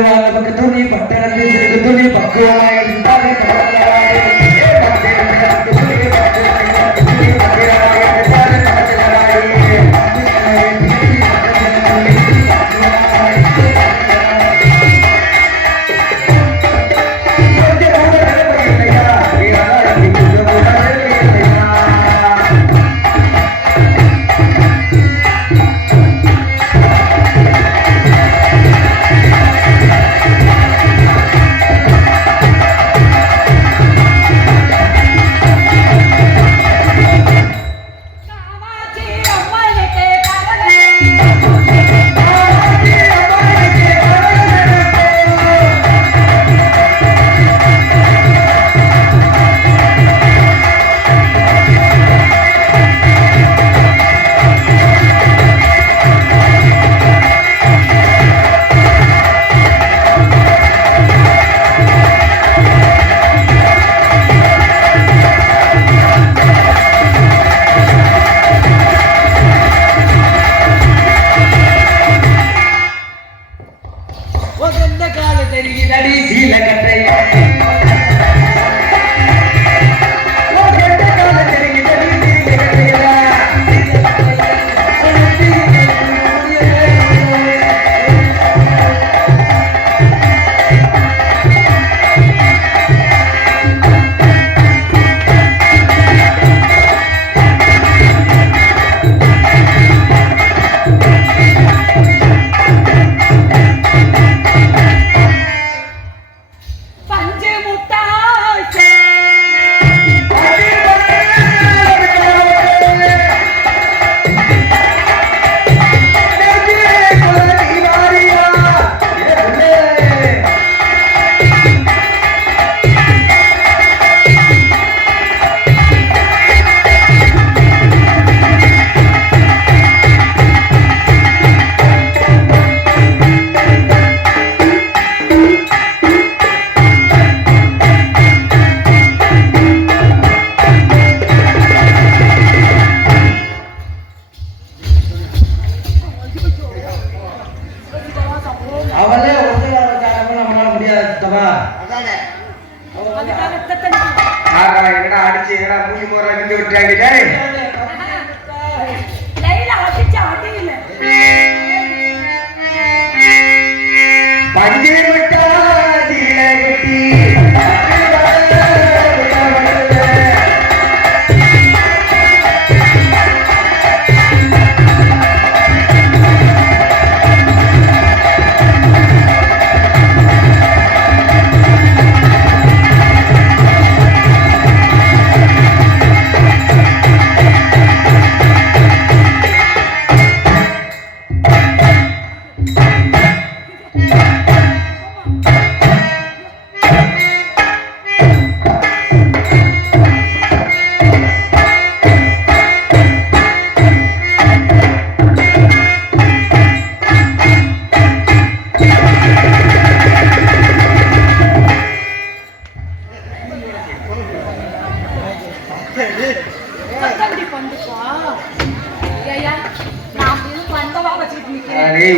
நமக்கு துணி பட்டணத்தில் துணி பக்குவமாக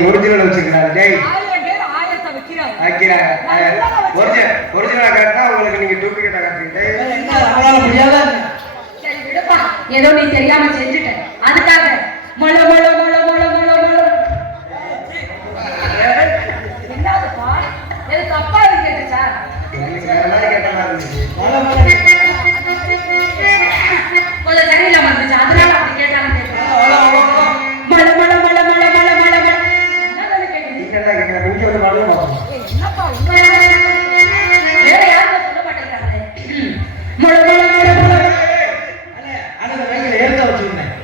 ஒரிஜினல் வச்சிருக்காங்க உங்களுக்கு நீங்க டூப்ளிகேட் ஏதோ நீ தெரியாம செஞ்சுட்ட அதுக்காக மொள மொள மொள மொள மொள மொள என்னதுப்பா எது தப்பா கேட்டுச்சா கொஞ்சம் சரியில்லாம இருந்துச்சு அதனால அப்படி கேட்டாங்க மொள மொள மொள மொள மொள மொள என்ன கேட்குறீங்க என்னப்பா வேற யாரும் சொல்ல மாட்டேங்கிறாங்களே மொள மொள மொள மொள அந்த வயசுல ஏற்க வச்சிருந்தேன்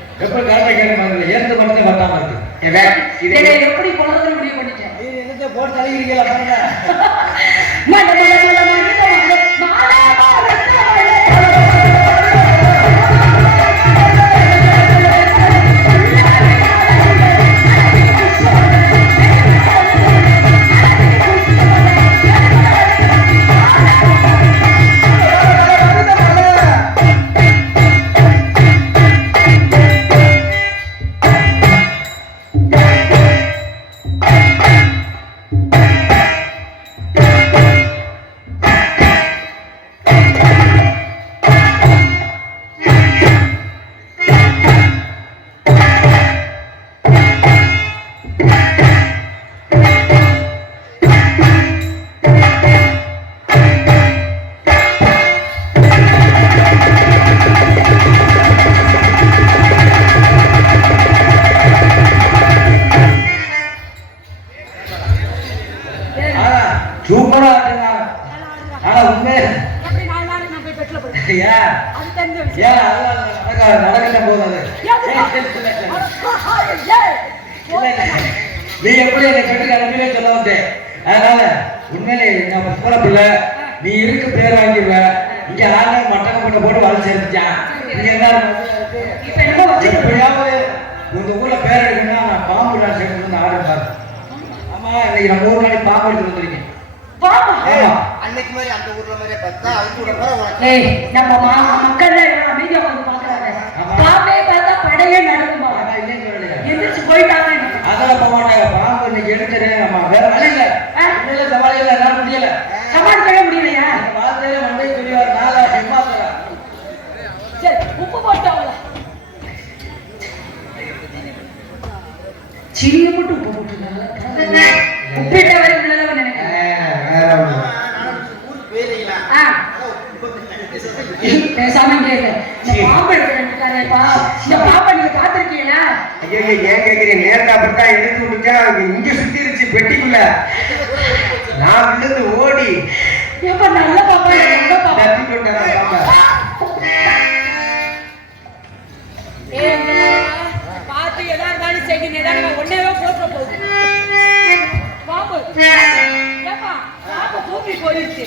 ஏன் அது தெரிஞ்ச விஷயம். ஏன் அதெல்லாம் நடக்கிட்ட போது அது நீ எப்படி என்னை கட்டி அனுப்பியே சொல்ல வந்தேன். அதனால உண்மையிலே நம்ம போல பிள்ளை நீ இருக்கு பேர் வாங்கிடுவ. இங்க ஆன்லைன் மட்டன் பண்ண போட்டு வளர்ச்சி சேர்த்துச்சான். இங்க என்ன இப்ப என்னமோ வச்சு எப்படியாவது உங்க ஊர்ல பேர் எடுக்கணும்னா நான் பாம்பு நான் சேர்த்து ஆர்டர் பாரு. ஆமா இன்னைக்கு நம்ம ஊர் நாளைக்கு பாம்பு எடுத்து வந்திருக்கேன். பாப்பா ஆமா அன்னைக்கு மாதிரி அந்த ஊர்ல மாதிரியே பார்த்தா அவங்க கூட ஏய் நம்ம மக்கள் எல்லாம் அமைதியா வந்து பாக்குறாங்க. ஆமா. பாம்பே பார்த்தா படையே நடக்குமா? அதான் இல்லைன்னு சொல்லலையா? எந்திரிச்சு போயிட்டாங்க. அதெல்லாம் போக மாட்டாங்க. பாம்பு இன்னைக்கு எடுத்துறேன். நம்ம வேற வழி இல்ல. உண்மையில சவால் இல்ல. என்னால முடியல. சமாளிக்கவே முடியலையா? அந்த வார்த்தையில மண்டை பெரியவர் நாளா சிம்மாசனா. சரி உப்பு போட்டாவல. சீனி போட்டு உப்பு போட்டுருக்காங்க. உப்பிட்ட வரை உள்ளதவன் நினைக்கிறேன். ஆ பேசாம கேட்க இந்த பாம்பு எடுத்துட்டாரேப்பா. இந்த பாம்பை நீங்க பாத்திருக்கீங்களா? ஐயோ ஏன் கேக்குறீங்க? நேரத்தை அப்படித்தான் எடுத்து விட்டுச்சா இங்க சுத்திருச்சு பெட்டிக்குள்ள. நான் விழுந்து ஓடி ஏப்பா நல்ல பாப்பா நல்ல பாப்பா. தப்பி கொண்டேன் பாப்பா. பாத்து எதா இருந்தாலும் செய்யுங்க. ஏதாவது ஒன்னேவோ போட்டு போகுது பாம்பு. ஏப்பா பாம்பு தூக்கி போயிடுச்சு.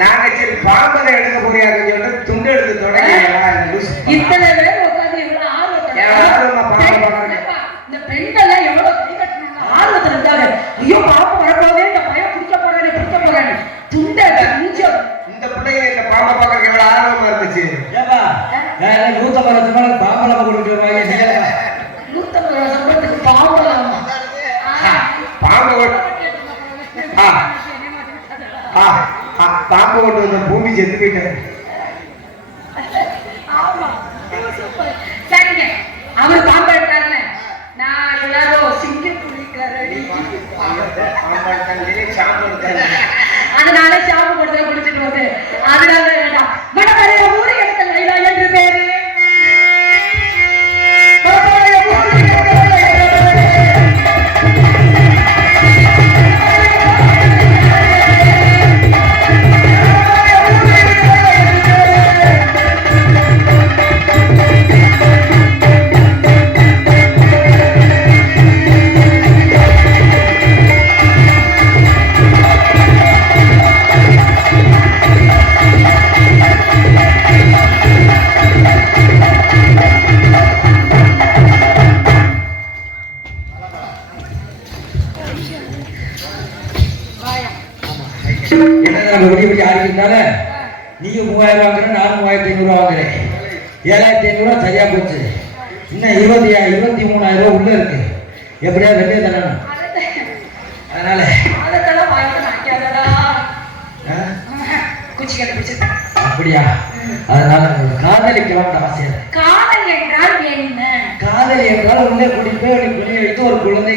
நாங்க சரி பாம்பனை எடுக்க போறியான்னு சொல்லிட்டு துண்டு எடுத்து தொடங்கி இத்தனை பேர் உட்கார்ந்து இவ்வளவு ஆர்வமா பாம்பை பார்க்கறாங்க. இந்த பெண்கள் எவ்வளவு கை கட்டினாங்க, ஆர்வத்துல இருந்தாங்க. ஐயோ பாம்பு வரப்போவே, இந்த பையன் பிடிக்க போறானே துண்டை அஞ்சு இந்த பிள்ளைங்க இந்த பாம்பை பார்க்கறதுக்கு எவ்வளவு ஆர்வமா இருந்துச்சு. ஏப்பா நான் 150 வருஷம் மேல பாம்பளம் கொடுக்குறவாங்க நீங்க 150 வருஷத்துக்கு பாம்பலாம் பாம்பை பாம்பு கொண்டு வந்த பூமி செத்து போயிட்டாரு. ஆமா சூப்பர். சரிங்க, அவர் பாம்பு எடுத்தாருல, நான் எல்லாரும் சிங்கப்பூரி கரடி அதனால சாப்பு கொடுத்து குடிச்சிட்டு வந்து அதனால வேண்டாம். மணமலைய ஊரை எடுத்த லைலா என்று பேரு. நீங்க 3000 வாங்குறேன், நானும் 3500 வாங்குறேன். 7500 சரியா போச்சு. இன்னும் 23,000 உள்ள இருக்கு. எப்படியா வெளியே தரணும். அதனால அப்படியா? அதனால காதலிக்கலாம் ஆசை. காதல் என்றால் என்ன? காதல் என்றால் உள்ளே கூட்டிட்டு போய் புரிய வைத்து ஒரு குழந்தை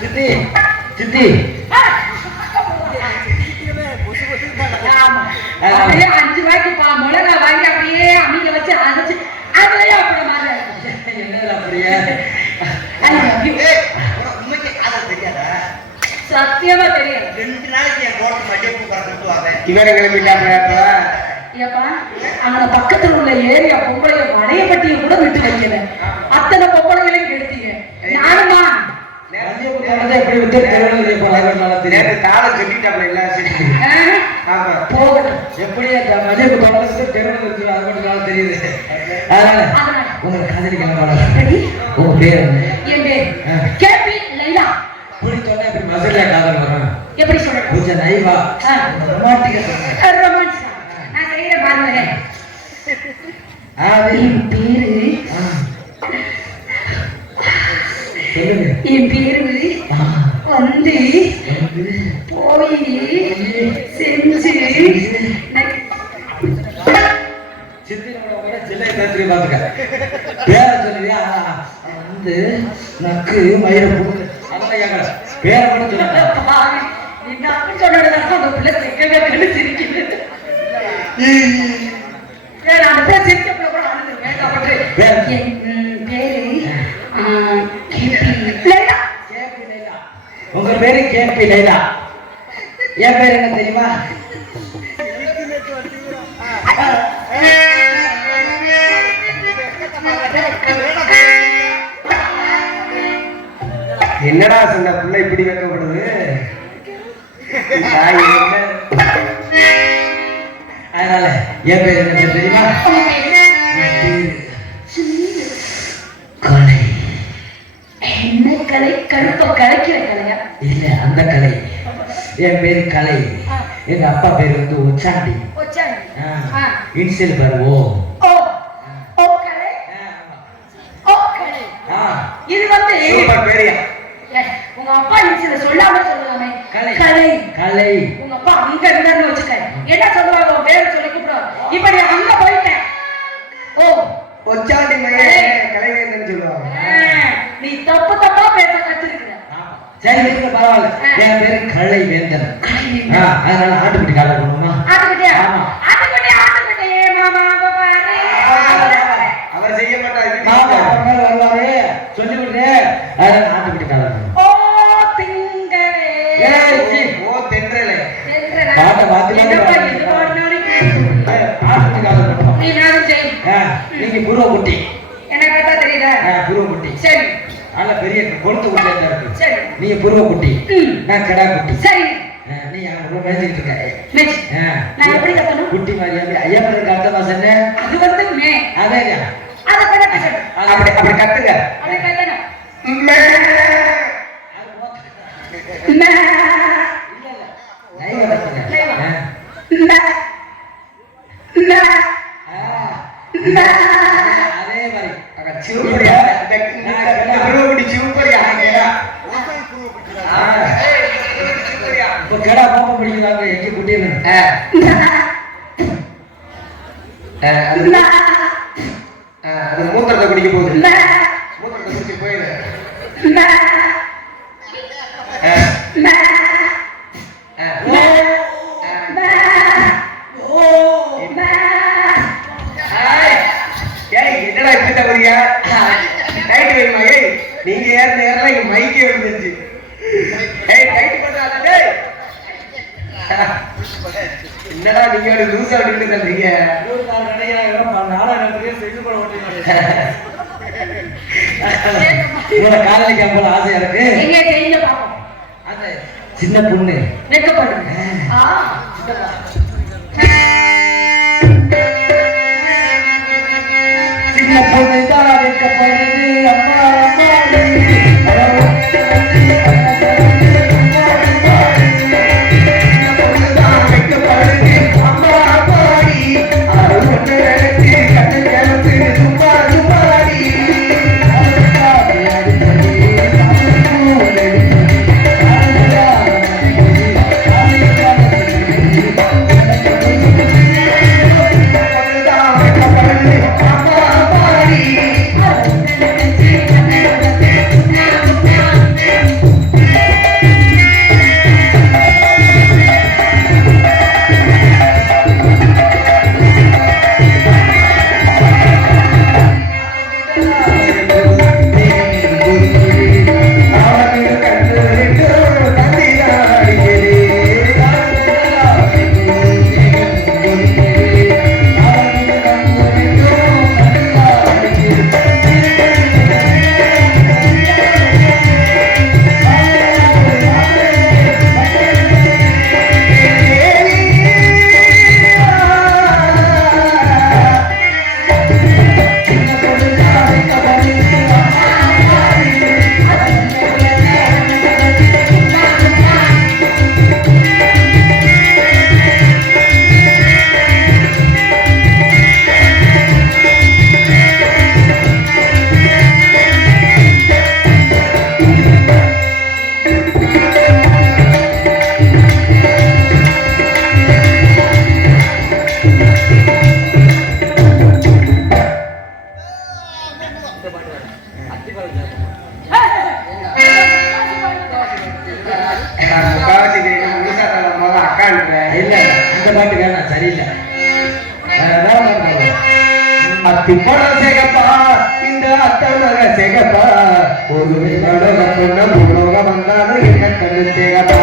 சித்தி சித்தி 5 ரூபாய்க்கு மிளகா வாங்கி அப்படியே அம்மியில வச்சு அரைச்சு அதுலயே அப்படி மாதிரி என்ன அப்படியே சத்தியமா தெரியும். 2 நாளைக்கு என் தோட்டம் மட்டியப்பூ பறந்துட்டு இவரை கிளம்பிட்டாங்க. ஏப்பா அந்த பக்கத்துல உள்ள ஏரியா பொம்பளைய வளையப்பட்டியை கூட விட்டு வைக்கல. அத்தனை பொம்பளைகளையும் கெடுத்தீங்க. நானுமா எப்படி விட்டு தெரியாது காலை சொல்லிட்டாப்ல எல்லாம் சரி. ஆமா போகட்டும். எப்படி மதியப்பு தொடர்ந்து தெருவில் இருக்கு அது மட்டும் நாள் தெரியுது. அதனால உங்க காதலிக்கலாம். உங்க பேர் என் பேர் கேபி லைலா. இப்படி சொன்னா இப்படி மதுரையா காதல் வரும். எப்படி சொல்றேன்? கொஞ்சம் நைவா ரொமான்டிக்கா ரொமான்ஸ் நான் செய்யற பாருங்க. என் பேரு வந்து போய் செஞ்சு சித்திரோட சிலை பேசுறீ பாத்துக்க. பேர சொல்லுவியா? வந்து நக்கு மயிர போடு அதெல்லாம் பேர மட்டும் சொன்ன பிள்ளை சிக்கன்னு சிரிக்குது. உங்க பேரு கேபி லைலா. என் பேர் என்ன தெரியுமா? என்னடா சொன்ன பிள்ளை இப்படி வைக்கப்படுது? அதனால என் பேர் என்ன தெரியுமா? கலை. என்ன கலை? கருப்ப கலைக்கிற கலையா? இல்ல அந்த கலை. என் பேரு கலை. எங்க அப்பா பேரு வந்து உச்சாண்டி. இன்சியல் பாரு ஓ. கலை. இது வந்து சூப்பர் பேரியா. உங்க அப்பா இன்சியல் சொல்லாம சொல்லுவானே கலை. கலை கலை. உங்க அப்பா அங்க இருந்தாருன்னு வச்சுக்க. என்ன சொல்லுவாங்க? உன் பேரை சொல்லி கூப்பிடுவாங்க. இப்ப நீ அங்க போயிட்டேன். ஒச்சாண்டி மகே கலைவேந்தன் சொல்லுவாங்க. நீ தப்பு தப்பா பேச கத்துருக்க. சரி நீங்க பரவாயில்ல. என் பேரு கலை வேந்தன். அதனால ஆட்டுக்குட்டி காலை போடணுமா? ஆட்டுக்குட்டியா? ஆமா. ஆட்டுக்குட்டி மாமா பாப்பாரே. அவர் செய்ய மாட்டாரு. மாமா அப்புறம் வருவாரு சொல்லி விடுறே. அதனால ஆட்டுக்குட்டி காலை போடணும். ஓ திங்களே. ஓ தென்றலே. பாட்ட வாத்தில ஆட்டுக்குட்டி காலை போடணும். நீ நானும் செய். நீங்க புருவ குட்டி. என்ன கரெக்டா தெரியுதா? புருவ குட்டி. சரி. நல்ல பெரிய கொளுத்து குட்டி தான் இருக்கு. சரி. நீங்க புருவ குட்டி. நான் கடா குட்டி. சரி. நீ ரொம்ப மேய்ச்சிட்டு இருக்க. மேய்ச்சி. நான் எப்படி கத்தணும்? குட்டி மாதிரி ஐயா பேருக்கு அர்த்தமா சொன்ன? அது வந்து மே. அதேயா. அத கரெக்டா சொல்லு. அப்படி கத்துங்க. அத கத்தணும். மே. மே. லைவா கத்துங்க. மே. மே. மே. அதே மாதிரி சிவபுரியா சூப்பரியா இப்ப கடா பாப்பா பிடிக்கிறாங்க எங்க குட்டின்னு அது மூத்திரத்தை குடிக்க போகுது மூத்திரத்தை குடிச்சு போயிடு என்னடா இப்படி தகுதியா டைட் வேணுமா ஏய் நீங்க ஏற நேரம் இங்க மைக்கே வந்துருச்சு ஏய் டைட் பண்றாங்க என்னடா நீங்க ஒரு லூசா விட்டு தந்தீங்க காதலிக்க போல ஆசை இருக்கு அந்த சின்ன பொண்ணு சின்ன பொண்ணு தான் வைக்கப்படுது அம்மா இந்த அத்தமக செகப்பா ஒரு வந்தாலும் என்ன கண்ணு தேகப்பா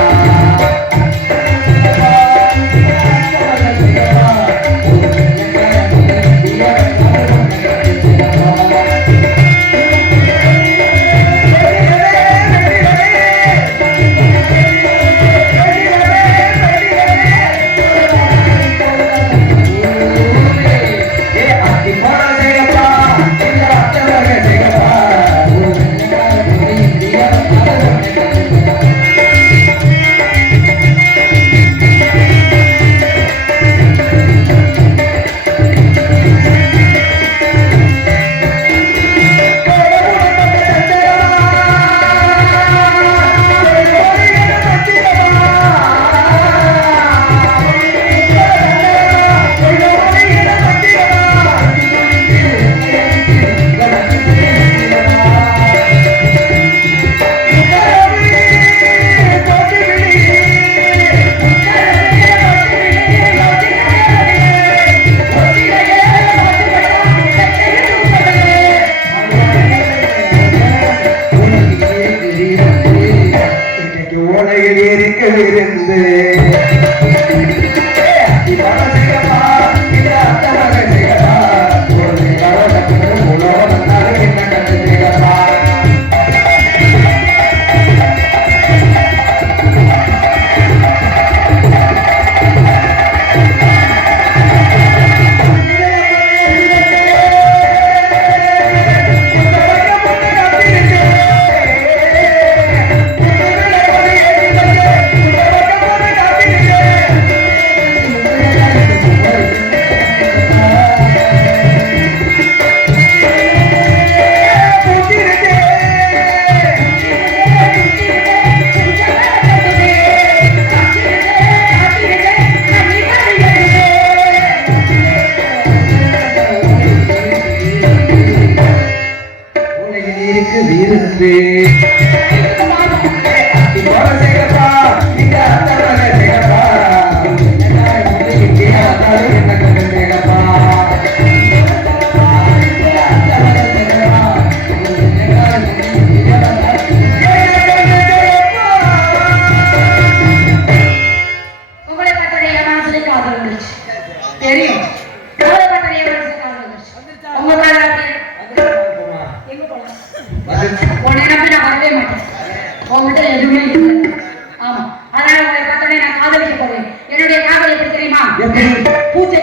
வீட்டுக்கு விருந்து போல சேகப்பா இந்த அத்தனை சேகப்பா இங்கே வந்தாலும் என்ன கண்டு சேகப்பா உங்களை பார்த்தோட என் மனசுல காதல் வந்துருச்சு தெரியும் உங்களை பார்த்தோட என் மனசுல காதல் வந்துருச்சு உங்க காதல் எங்க போலாம் உன்னை நம்பி நான் வரவே மாட்டேன் உங்ககிட்ட எதுவுமே இல்லை ஆமா அதனால உங்களை பார்த்தோட நான் காதலிக்க போறேன் என்னுடைய காதல் எப்படி தெரியுமா பூச்சை